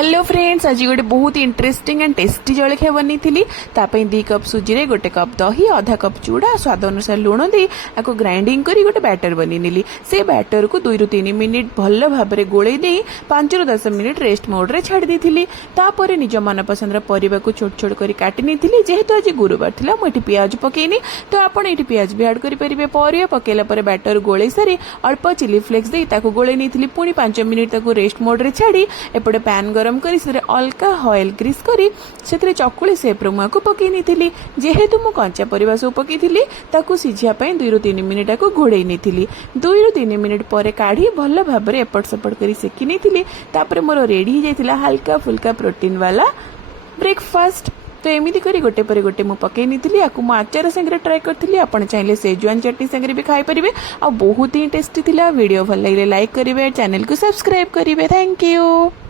Hello friends, आज गोटे बहुत इंटरेस्टिंग एंड टेस्टी जलखिया बनी थी। 2 कप सुजी रे 1 कप दही, आधा कप चूड़ा, स्वाद अनुसार लुण दे आपको ग्राइंडिंग करी गोटे बैटर बनी नेली। से बैटर को 2 ରୁ 3 मिनिट भल भाव में गोले दे 5 ରୁ 10 मिनिट रेस्ट मोड रे छाड़ देथिली। तापर निज मन पसंद परिबा को छोट छोट करी काटी नेथिली। जेहेतु आज गुरुवार थिला मोठी प्याज पकेनी, तो आपण एठी प्याज भी ऐड करि परिबे। परिबा पकेला पर बैटर गोले सारी अल्प चिली फ्लेक्स दे ताको गोले नेथिली। पुणी 5 मिनिट ताको रेस्ट मोड रे छाड़ी एपटे पैन गरम करी से अलका ऑयल ग्रीस करी से चकुली सेप मुआ को पकई नी। जेहेतु मु कंचा परिबा सब पकई ताकू सिझिया 2 ରୁ 3 मिनिट को घोड़े नी। 2 ରୁ 3 मिनिट पर काढ़ी भल भाव में एपट सेपट कर सेकी नी। तापर मोर रेडी हो जाता हल्का फुल्का प्रोटीन वाला ब्रेकफास्ट। तो एमती करी गोटे पर गोटे मु पकई नी। आपको मु आचार संगे ट्राए करथि। आपण चाहिले सेजवान चटनी संगे भी खाई परिबे। आ बहुत ही टेस्टी थिला। वीडियो भल लगे लाइक करिवे, चैनल को सब्सक्राइब करिवे। Thank you.